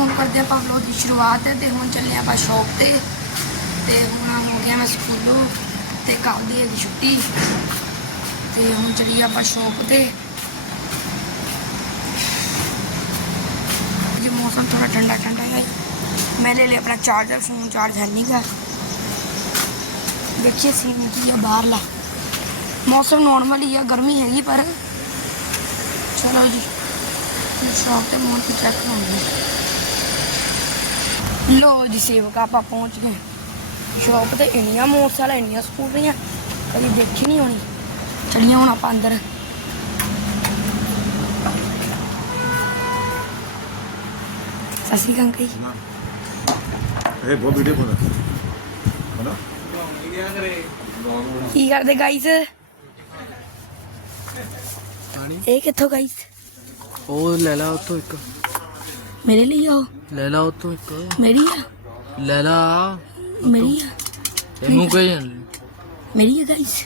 ਹੁਣ ਕਰਦੇ ਆਪਾਂ ਵਲੌਗ ਦੀ ਸ਼ੁਰੂਆਤ ਤੇ ਹੁਣ ਚੱਲੇ ਆਪਾਂ ਸ਼ੌਪ ਤੇ। ਤੇ ਹੁਣ ਹੋ ਗਿਆ ਮੈਂ ਸਕੂਲੋਂ ਤੇ ਕੱਲ ਦੀ ਹੈਗੀ ਛੁੱਟੀ। ਤੇ ਹੁਣ ਚੱਲੀਏ ਆਪਾਂ ਸ਼ੌਪ ਤੇ। ਜੀ ਮੌਸਮ ਥੋੜਾ ਠੰਡਾ ਠੰਡਾ ਹੈ, ਮੈਂ ਲੈ ਲਿਆ ਆਪਣਾ ਚਾਰਜਰ ਫੋਨ ਚਾਰਜ ਹੈ ਨਹੀਂ ਗਾ। ਦੇਖੀਏ ਸੀਨ ਕੀ ਹੈ ਬਾਹਰਲਾ। ਮੌਸਮ ਨਾਰਮਲ ਹੀ ਆ, ਗਰਮੀ ਹੈਗੀ ਪਰ। ਚਲੋ ਜੀ ਸ਼ੌਪ ਤੇ ਮੋਹਨ ਕੀ ਚੈੱਕ ਕਰਾਂਗੇ। ਲੋ ਜੀ ਸੇਵਕ ਆਪਾਂ ਪਹੁੰਚ ਗਏ। ਸ਼ੌਪ ਤੇ ਇੰਨੀਆਂ ਮੋਟਰਸਾਈਕਲ ਇੰਨੀਆਂ ਸਕੂਟਰੀਆਂ ਕਦੀ ਦੇਖੀ ਨਹੀਂ ਹੋਣੀ। ਚਲੀਏ ਹੁਣ ਆਪਾਂ ਅੰਦਰ। ਸਤਿ ਸ਼੍ਰੀ ਅਕਾਲ ਅੰਕਲ ਜੀ। ਇਹ ਬਹੁਤ ਵੀਡੀਓ ਬਣਾ। ਹਨਾ ਕੀ ਕਰਦੇ ਗਾਈਸ ਇਹ ਕਿੱਥੋਂ ਗਾਈਸ ਉਹ ਲੈ ਲਾ ਉਤੋਂ ਇੱਕ। ਮੇਰੇ ਲਈ ਆਓ ਲੈ ਲਾ ਉਤੋਂ ਇੱਕ। ਮੇਰੀ ਆ। ਲੈ ਲਾ। ਮੇਰੀ ਆ। ਇਹਨੂੰ ਕਹੇ ਮੇਰੀ ਆ ਗਾਈਸ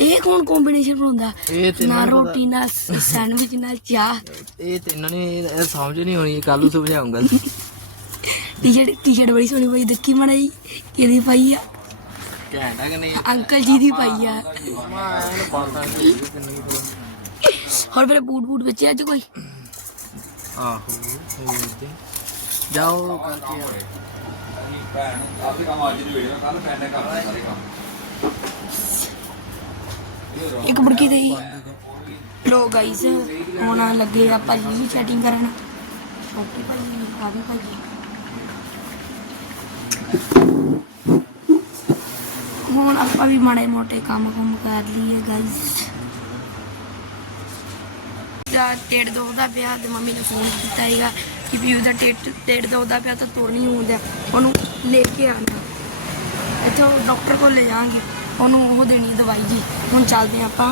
ਇਹ ਕੌਣ ਕੰਬੀਨੇਸ਼ਨ ਬਣਾਉਂਦਾ? ਇਹ ਤੇ ਨਾ ਰੋਟੀ ਨਾਲ ਸੈਂਡਵਿਚ ਨਾਲ ਚਾਹ। ਇਹ ਤੇ ਇਹਨਾਂ ਨੇ ਇਹ ਸਮਝ ਨਹੀਂ ਆਉਣੀ ਕੱਲ ਨੂੰ ਸਮਝਾਉਂਗਾ। ਟੀ-ਸ਼ਰਟ ਟੀ-ਸ਼ਰਟ ਬੜੀ ਸੋਹਣੀ ਪਾਈ ਦੇਖੀ ਮੜਾਈ ਕਿਹਦੀ ਪਾਈ ਆ? ਘੈਂਟਾ ਕਿ ਨਹੀਂ? ਅੰਕਲ ਜੀ ਦੀ ਪਾਈ ਆ। ਹੋਰ ਮੇਰੇ ਬੂਟ ਬੂਟ ਵਿੱਚ ਅੱਜ ਕੋਈ? ਆਹੋ ਹੋਰ ਤੇ ਜਾਓ ਕਰਕੇ ਆਓ। ਇੱਕ ਬੁੜਕੀ ਦੇ ਲੋ ਗਾਈਸ ਹੁਣ ਆਉਣ ਲੱਗੇ ਆਪਾਂ ਜੀ ਚੈਟਿੰਗ ਕਰਨ ਛੋਟੀ ਭਾਈ ਆ ਵੀ ਭਾਈ ਹੁਣ ਆਪਾਂ ਵੀ ਮਾੜੇ ਮੋਟੇ ਕੰਮ ਕੰਮ ਕਰ ਲਈਏ ਗਾਈਸ ਦਾ ਟੇਡ ਦੋਦਾ ਪਿਆ ਤੇ ਮੰਮੀ ਨੇ ਫੋਨ ਕੀਤਾ ਹੈਗਾ ਕਿ ਵੀ ਉਹਦਾ ਟੇਡ ਟੇਡ ਦੋਦਾ ਪਿਆ ਤਾਂ ਤੁਰ ਨਹੀਂ ਹੁੰਦਾ ਉਹਨੂੰ ਲੈ ਕੇ ਆਣਾ ਇੱਥੋਂ ਡਾਕਟਰ ਕੋਲ ਲੈ ਜਾਵਾਂਗੇ। ਉਹਨੂੰ ਉਹ ਦੇਣੀ ਦਵਾਈ ਜੀ। ਹੁਣ ਚੱਲਦੇ ਹਾਂ ਆਪਾਂ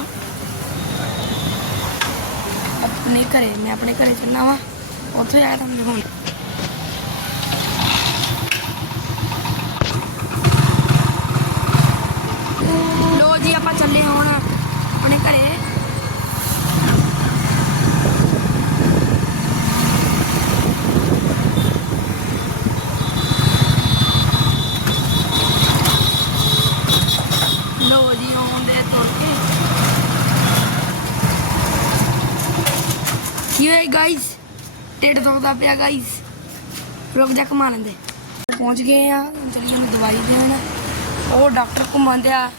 ਆਪਣੇ ਘਰੇ। ਮੈਂ ਆਪਣੇ ਘਰੇ ਚੱਲਣਾ ਵਾ। ਉੱਥੇ ਜਾ ਕੇ ਤੁਹਾਨੂੰ ਦਿਖਾਉਣਾ। ਲੋ ਜੀ, ਆਪਾਂ ਚੱਲੇ ਹੁਣ ਆਪਣੇ ਘਰੇ ਲੋ ਜੀ ਆਉਂਦੇ ਤੁਰ ਕੇ ਕੀ ਹੋਇਆ ਗਾਇਸ ਟੇਡ ਦੁਖਦਾ ਪਿਆ ਗਾਇਸ ਰੁਕ ਜਾ ਕਮਾ ਲੈਂਦੇ। ਪਹੁੰਚ ਗਏ ਆ। ਹੁਣ ਚੱਲੀਏ ਉਹਨੂੰ ਦਵਾਈ ਦੇਣ ਉਹ ਡਾਕਟਰ ਘੁੰਮਾਉਂਦੇ ਆ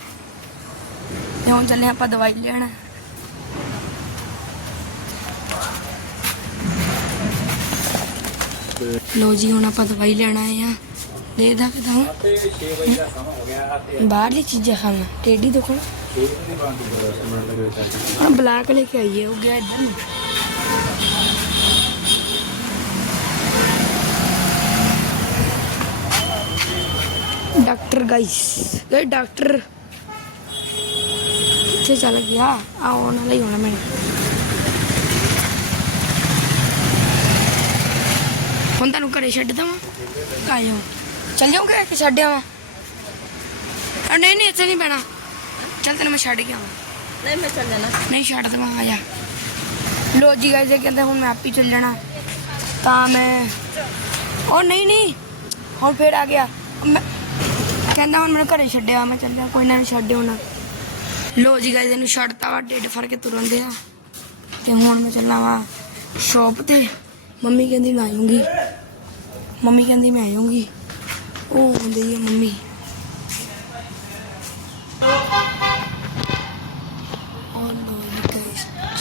ਤੇ ਹੁਣ ਚੱਲੇ ਆਪਾਂ ਦਵਾਈ ਲੈਣ। ਲੋ ਜੀ ਹੁਣ ਆਪਾਂ ਦਵਾਈ ਲੈਣ ਆਏ ਆ। ਦੇ ਦਾ ਕਿ ਤਾਂ ਬਾਹਰਲੀ ਚੀਜ਼ਾਂ ਖਾਣਾ। ਟੇਡੀ ਦੇਖੋ। ਹਾਂ ਬਲੈਕ ਲੈ ਕੇ ਆਈਏ ਉਹ ਗਿਆ ਇੱਧਰ ਨੂੰ। ਡਾਕਟਰ ਗਾਈਸ ਇਹ ਡਾਕਟਰ ਕਿੱਥੇ ਚਲ ਗਿਆ? ਆ ਉਹਨਾਂ ਲਈ ਹੋਣਾ ਮੈਨੂੰ ਹੁਣ ਤੁਹਾਨੂੰ ਘਰੇ ਛੱਡ ਦਵਾਂ। ਕਾਇਓ। ਚੱਲ ਜਾਓਗੇ ਕਿ ਛੱਡ ਆਵਾਂ। ਨਹੀਂ ਨਹੀਂ ਇੱਥੇ ਨਹੀਂ ਪੈਣਾ ਚੱਲ ਤੈਨੂੰ ਮੈਂ ਛੱਡ ਕੇ ਆਵਾਂ। ਨਹੀਂ ਮੈਂ ਚੱਲ ਜਾਣਾ। ਨਹੀਂ ਛੱਡ ਦਵਾਂ ਆ ਜਾ। ਲੋ ਜੀ ਗਾਇਸ ਇਹ ਕਹਿੰਦੇ ਹੁਣ ਮੈਂ ਆਪ ਹੀ ਚੱਲ ਜਾਣਾ। ਤਾਂ ਮੈਂ ਉਹ ਨਹੀਂ ਨਹੀਂ। ਹੁਣ ਫੇਰ ਆ ਗਿਆ। ਮੈਂ ਕਹਿੰਦਾ ਹੁਣ ਮੈਨੂੰ ਘਰੇ ਛੱਡਿਆ, ਮੈਂ ਚੱਲਿਆ, ਕੋਈ ਨਾ ਛੱਡਿਓ ਨਾ। ਲੋ ਜੀ ਗਾਇਸ ਇਹਨੂੰ ਛੱਡਤਾ ਵਾ, ਢਿੱਡ ਫੜ ਕੇ ਤੁਰੰਦੇ ਆ ਤੇ ਹੁਣ ਮੈਂ ਚੱਲਾਂ ਵਾ ਸ਼ੌਪ ਤੇ। ਮੰਮੀ ਕਹਿੰਦੀ ਮੈਂ ਆਉਂਗੀ ਮੰਮੀ ਕਹਿੰਦੀ ਮੈਂ ਆਉਂਗੀ ਉਹ ਹੁੰਦੀ ਹੈ ਮੰਮੀ।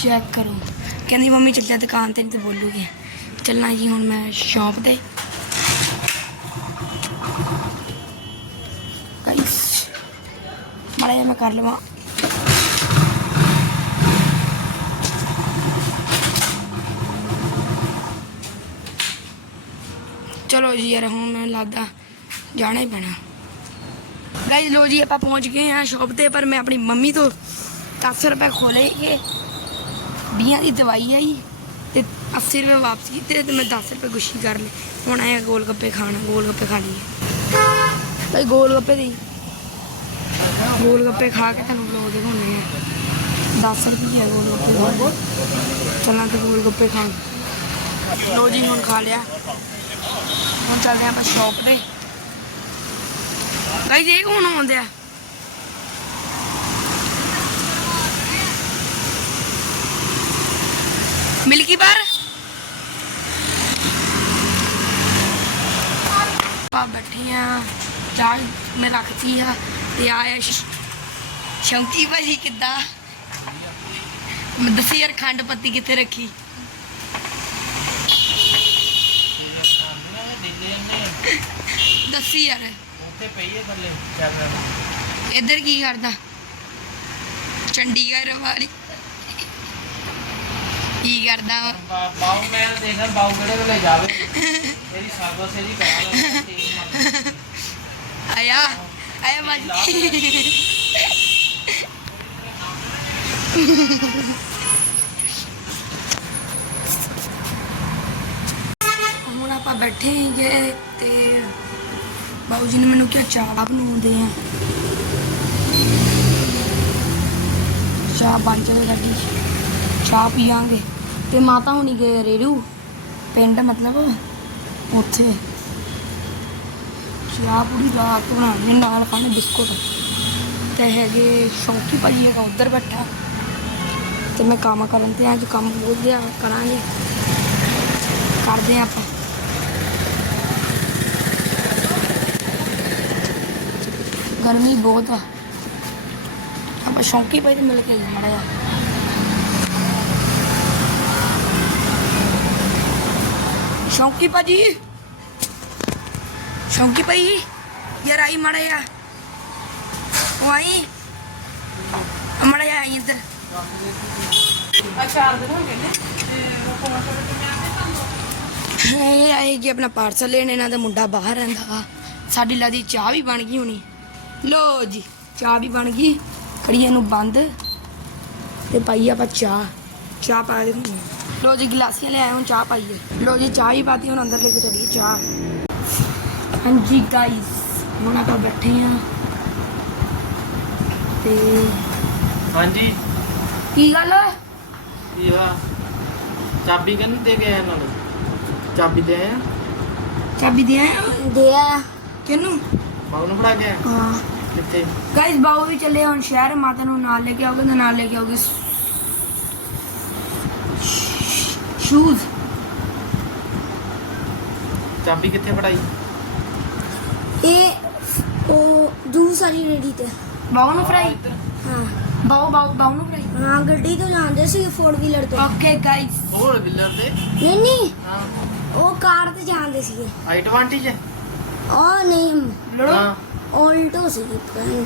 ਚੈੱਕ ਕਰੋ। ਕਹਿੰਦੀ ਮੰਮੀ ਚੱਲਿਆ ਦੁਕਾਨ ਤੇ, ਨਹੀਂ ਤੇ ਬੋਲੂਗੀ। ਚੱਲਣਾ ਜੀ ਹੁਣ ਮੈਂ ਸ਼ੌਪ ਤੇ ਗਾਇਸ ਮਾੜਾ ਜਿਹਾ ਮੈਂ ਕਰ ਲਵਾਂ। ਚਲੋ ਜੀ ਯਾਰ, ਹੁਣ ਮੈਨੂੰ ਲੱਗਦਾ ਜਾਣਾ ਹੀ ਪੈਣਾ। ਗਾਇਸ ਲੋ ਜੀ ਆਪਾਂ ਪਹੁੰਚ ਗਏ ਆ ਸ਼ੌਪ ਤੇ, ਪਰ ਮੈਂ ਆਪਣੀ ਮੰਮੀ ਤੋਂ 10 ਰੁਪਏ ਖੋਲੇ ਕਿ 20 ਦੀ ਦਵਾਈ ਆਈ ਤੇ 80 ਰੁਪਏ ਵਾਪਸ ਕੀਤੇ ਤੇ ਮੈਂ 10 ਰੁਪਏ ਗੁੱਛੀ ਕਰ ਲਏ। ਹੁਣ ਆਇਆ ਗੋਲ ਗੱਪੇ ਖਾਣਾ, ਗੋਲ ਗੱਪੇ ਖਾ ਲਈਏ। ਭਾਈ ਗੋਲ ਗੱਪੇ ਦੇ ਗੋਲ ਗੱਪੇ ਖਾ ਕੇ ਤੁਹਾਨੂੰ ਬਲੌਗ ਦਿਖਾਉਣੇ ਆ 10 ਰੁਪਏ ਗੋਲ ਗੱਪੇ ਖਾਣ ਚੱਲਾਂ ਤੇ ਗੋਲ ਗੱਪੇ ਖਾਣ ਲੋ ਜੀ ਹੁਣ ਖਾ ਲਿਆ ਹੁਣ ਚੱਲਦੇ ਆਪਾਂ ਸ਼ਾਪ ਤੇ ਗਾਈਜ਼ ਇਹ ਕੌਣ ਆਉਂਦੇ ਆ ਮਿਲਕੀ ਬਾਰ ਆ ਬੈਠੇ ਆ ਚਾਹ ਮੈਂ ਰੱਖਤੀ ਆ ਤੇ ਆਇਆ ਸ਼ੌਂਕੀ ਭਾਜੀ ਕਿੱਦਾਂ? ਮੈਂ ਦੱਸੀ ਯਾਰ ਖੰਡ ਪੱਤੀ ਕਿੱਥੇ ਰੱਖੀ? ਦੱਸੀ ਯਾਰ। ਉੱਥੇ ਪਈ ਹੈ ਥੱਲੇ ਚੱਲ ਇੱਧਰ ਕੀ ਕਰਦਾ? ਚੰਡੀਗੜ੍ਹ ਵਾਲੀ। ਕੀ ਕਰਦਾ? ਬਾਉ ਮੈਂ ਦੇਖਦਾ ਬਾਉ ਕਿਹੜੇ ਵੇਲੇ ਜਾਵੇ? ਤੇਰੀ ਸਾਗੋ ਸੇਰੀ ਕਹਿ ਆਇਆ ਆਇਆ ਮਾਜੀ ਹੁਣ ਆਪਾਂ ਬੈਠੇ ਹੈਗੇ ਤੇ ਬਾਬੂ ਜੀ ਨੇ ਮੈਨੂੰ ਕਿਹਾ ਚਾਹ ਬਣਾਉਂਦੇ ਆ। ਚਾਹ ਬਣ ਜਾਵੇ ਸਾਡੀ। ਚਾਹ ਪੀਵਾਂਗੇ ਤੇ ਮਾਤਾ ਹੁਣੀ ਗਏ ਰੇੜੂ। ਪਿੰਡ ਮਤਲਬ ਉੱਥੇ। ਚਾਹ ਪੂਰੀ ਰਾਤ ਬਣਾਉਣੀ ਹੈ, ਨਾਲ ਖਾਣੇ ਬਿਸਕੁਟ। ਤੇ ਹੈਗੇ ਸ਼ੌਂਕੀ ਭਾਜੀ ਹੈਗਾ ਉੱਧਰ ਬੈਠਾ। ਤੇ ਮੈਂ ਕੰਮ ਕਰਨ ਤੇ ਅੱਜ ਕੰਮ ਬਹੁਤ ਜ਼ਿਆਦਾ ਕਰਾਂਗੇ। ਕਰਦੇ ਹਾਂ ਆਪਾਂ। ਗਰਮੀ ਬਹੁਤ ਆ। ਆਪਾਂ ਸ਼ੌਂਕੀ ਭਾਈ ਤੇ ਮਿਲ ਕੇ ਆਈਏ ਮਾੜਾ ਜਿਹਾ। ਸ਼ੌਂਕੀ ਭਾਜੀ! ਸ਼ੌਂਕੀ ਭਾਈ ਯਾਰ ਆਈ ਮਾੜਾ ਜਿਹਾ ਉਹ ਆਈ ਮਾੜਾ ਜਿਹਾ ਆਈ ਇੱਧਰ ਇਹ ਆਏ ਕਿ ਆਪਣਾ ਪਾਰਸਲ ਲੈਣ ਇਹਨਾਂ ਦਾ ਮੁੰਡਾ ਬਾਹਰ ਰਹਿੰਦਾ ਵਾ ਸਾਡੀ ਲਾਦੀ ਚਾਹ ਵੀ ਬਣ ਗਈ ਹੋਣੀ ਲੋ ਜੀ ਚਾਹ ਵੀ ਬਣ ਗਈ ਕੜੀਏ ਨੂੰ ਬੰਦ ਤੇ ਪਾਈ ਆਪਾਂ ਚਾਹ ਚਾਹ ਪਾ ਦੇ ਲੋ ਜੀ ਗਲਾਸੀਆਂ ਲੈ ਆਏ ਹੁਣ ਚਾਹ ਪਾਈਏ ਲੋ ਜੀ ਚਾਹ ਹੀ ਪਾਤੀ ਹੁਣ ਅੰਦਰ ਲੈ ਕੇ ਚੜੀ ਚਾਹ ਹਾਂਜੀ ਗਾਇਸ ਹੁਣ ਆਪਾਂ ਬੈਠੇ ਆ ਤੇ ਹਾਂਜੀ। ਕੀ ਗੱਲ ਓਏ? ਕੀ ਆ? ਚਾਬੀ ਕਿੰਨੂੰ ਦੇ ਗਏ ਇਹਨਾਂ ਨੂੰ ਚਾਬੀ ਦੇ ਆਇਆ? ਚਾਬੀ ਦੇ ਆਇਆ? ਦੇ ਆਇਆ। ਕਿਹਨੂੰ? ਬਾਉ ਨੂੰ ਫੜਾ ਗਿਆ ਹਾਂ। ਕਿੱਥੇ? ਗਾਇਸ ਬਾਉ ਵੀ ਚੱਲੇ ਹੁਣ ਸ਼ਹਿਰ ਮਾਤਾ ਨੂੰ ਨਾਲ ਲੈ ਕੇ ਆਓਗੇ ਤੇ ਨਾਲ ਲੈ ਕੇ ਆਓਗੇ। ਸ਼ੂਜ਼। ਚਾਬੀ ਕਿੱਥੇ ਫੜਾਈ? ਇਹ ਉਹ ਜੂਸ ਵਾਲੀ ਰੇੜੀ ਤੇ। ਬਾਉ ਨੂੰ ਫਰਾਈ ਹਾਂ। ਬਾਉ ਬਾਉ ਬਾਉ ਨੂੰ ਫਰਾਈ ਹਾਂ ਗੱਡੀ ਤੋਂ ਜਾਂਦੇ ਸੀ ਫੋਰ ਵੀਲਰ ਤੋਂ। ਓਕੇ ਗਾਇਸ ਹੋਰ ਵਿਲਰ ਤੇ ਨਹੀਂ ਨਹੀਂ। ਹਾਂ। ਉਹ ਕਾਰ ਤੇ ਜਾਂਦੇ ਸੀਗੇ। ਆਈ 20 ਚ ਉਹ ਨਹੀਂ। ਲੜੋ। ਹਾਂ। ਆਲਟੋ ਸੀਗੀ ਪਤਾ ਨੀ।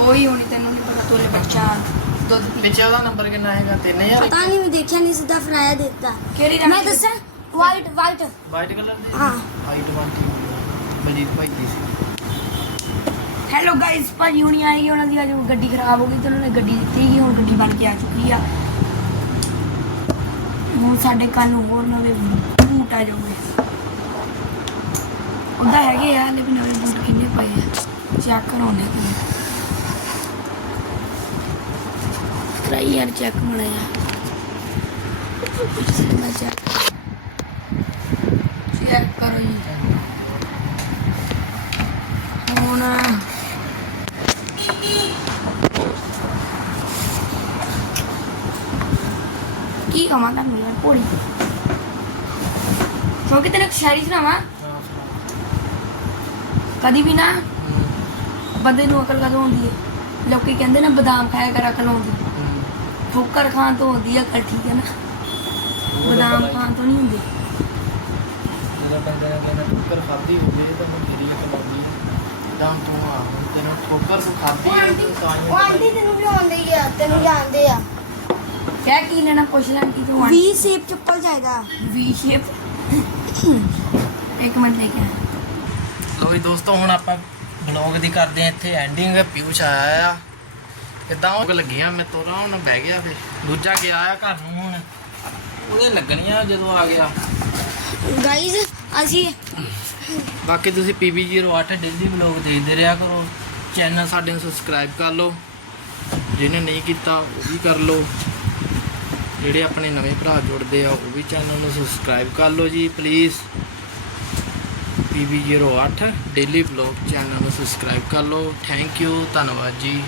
ਉਹੀ ਹੋਣੀ ਤੈਨੂੰ ਨਹੀਂ ਪਤਾ ਤੋਲੇ ਬੱਚਾ ਦੁੱਧ ਪੀ। ਪਿੱਛੇ ਉਹਦਾ ਨੰਬਰ ਕਿੰਨਾ ਹੈਗਾ? 3000 ਪਤਾ ਨਹੀਂ ਮੈਂ ਦੇਖਿਆ ਨਹੀਂ ਸਿੱਧਾ ਫਰਾਇਆ ਦਿੱਤਾ। ਕਿਹੜੀ ਰੰਗ ਮੈਂ ਦੀ? ਦੱਸਾਂ? ਵਾਈਟ ਵਾਈਟ ਵਾਈਟ ਕਲਰ ਦੀ? ਹਾਂ। I 20 Baljit Bhai the C. Hello guys ਭਾਜੀ ਹੁਣੀ ਆਏਗੀ ਉਹਨਾਂ ਦੀ ਅੱਜ ਗੱਡੀ ਖਰਾਬ ਹੋ ਗਈ ਤੇ ਉਹਨਾਂ ਨੇ ਗੱਡੀ ਦਿੱਤੀ ਸੀ, ਹੁਣ ਗੱਡੀ ਬਣ ਕੇ ਆ ਚੁੱਕੀ ਆ। ਹੁਣ ਸਾਡੇ ਕੱਲ ਨੂੰ ਹੋਰ ਨਵੇਂ ਬੂਟ ਆ ਜਾਊਗੇ। ਉਹਦਾ ਹੈਗੇ ਆ, ਲੇਕਿਨ ਨਵੇਂ ਬੂਟ ਕਿੰਨੇ ਪਏ ਆ ਚੈੱਕ ਕਰਾਉਣੇ ਕੋਈ। ਟਰਾਈ ਯਾਰ ਚੈੱਕ ਮੜਿਆ ਮੈਂ ਚੈੱਕ ਕਰੋ ਜੀ ਹੁਣ ਕੀ ਕਮਾਂ ਤੁਹਾਨੂੰ ਯਾਰ ਕੋੜੀ ਕਿਉਂਕਿ ਤੈਨੂੰ ਸ਼ਾਇਰੀ ਸੁਣਾਵਾਂ ਕਦੀ ਵੀ ਨਾ ਬੰਦੇ ਨੂੰ ਅਕਲ ਕਦੋਂ ਆਉਂਦੀ ਹੈ ਲੋਕੀ ਕਹਿੰਦੇ ਨਾ, ਬਦਾਮ ਖਾਇਆ ਕਰ, ਅਕਲ ਆਉਂਦੀ। ਠੋਕਰ ਖਾਣ ਤੋਂ ਆਉਂਦੀ ਹੈ ਅਕਲ ਠੀਕ ਹੈ ਨਾ। ਬਦਾਮ ਖਾਣ ਤੋਂ ਨਹੀਂ ਹੁੰਦੀ। ਜਦੋਂ ਬੰਦੇ ਨੇ ਠੋਕਰ ਖਾਦੀ ਹੋਵੇ ਤਾਂ ਮੈਂ ਤੇਰੀ ਇੱਕ ਲਾਉਂਦੀ ਤਾਂ ਤੂੰ ਆ? ਤੈਨੂੰ ਠੋਕਰ ਤੂੰ ਖਾਦੀ ਉਹ ਆਂਟੀ ਤੂੰ ਤਾਂ ਹੀ ਉਹ ਆਂਟੀ ਤੈਨੂੰ ਵੀ ਆਉਂਦੇ ਆ ਤੈਨੂੰ ਜਾਣਦੇ ਆ। ਕਹਿ ਕੀ ਲੈਣਾ ਪੁੱਛ ਲੈਣ ਕੀ ਤੂੰ ਵੀ ਸ਼ੇਪ ਚੱਪਲ ਚਾਹੀਦਾ ਵੀ ਸ਼ੇਪ ਇੱਕ ਮਿੰਟ ਲੈ ਕੇ ਆ ਲੋ ਜੀ ਦੋਸਤੋ ਹੁਣ ਆਪਾਂ ਬਲੌਗ ਦੀ ਕਰਦੇ ਆ ਇੱਥੇ ਐਂਡਿੰਗ ਪਿਊਛ ਆਇਆ ਆ। ਇਦਾਂ ਉਹ ਲੱਗੀਆਂ ਮੈਂ ਤੋਰਾ ਹੁਣ ਬਹਿ ਗਿਆ ਫੇ ਦੂਜਾ ਗਿਆ ਆ ਘਰ ਨੂੰ ਹੁਣ। ਉਹਦੇ ਲੱਗਣੀਆਂ ਜਦੋਂ ਆ ਗਿਆ। ਗਾਈਜ਼ ਅਸੀਂ ਬਾਕੀ ਤੁਸੀਂ PB08 ਡੇਲੀ ਵਲੌਗ ਦੇਖਦੇ ਰਿਹਾ ਕਰੋ। ਚੈਨਲ ਸਾਡੇ ਨੂੰ ਸਬਸਕ੍ਰਾਈਬ ਕਰ ਲਓ। ਜਿਹਨੇ ਨਹੀਂ ਕੀਤਾ, ਉਹ ਵੀ ਕਰ ਲਓ। ਜਿਹੜੇ ਆਪਣੇ ਨਵੇਂ ਭਰਾ ਜੁੜਦੇ ਆ, ਉਹ ਵੀ ਚੈਨਲ ਨੂੰ ਸਬਸਕ੍ਰਾਈਬ ਕਰ ਲਓ ਜੀ please PB08 daily vlog channel ਨੂੰ ਸਬਸਕ੍ਰਾਈਬ ਕਰ ਲਓ। ਥੈਂਕ ਯੂ ਧੰਨਵਾਦ ਜੀ।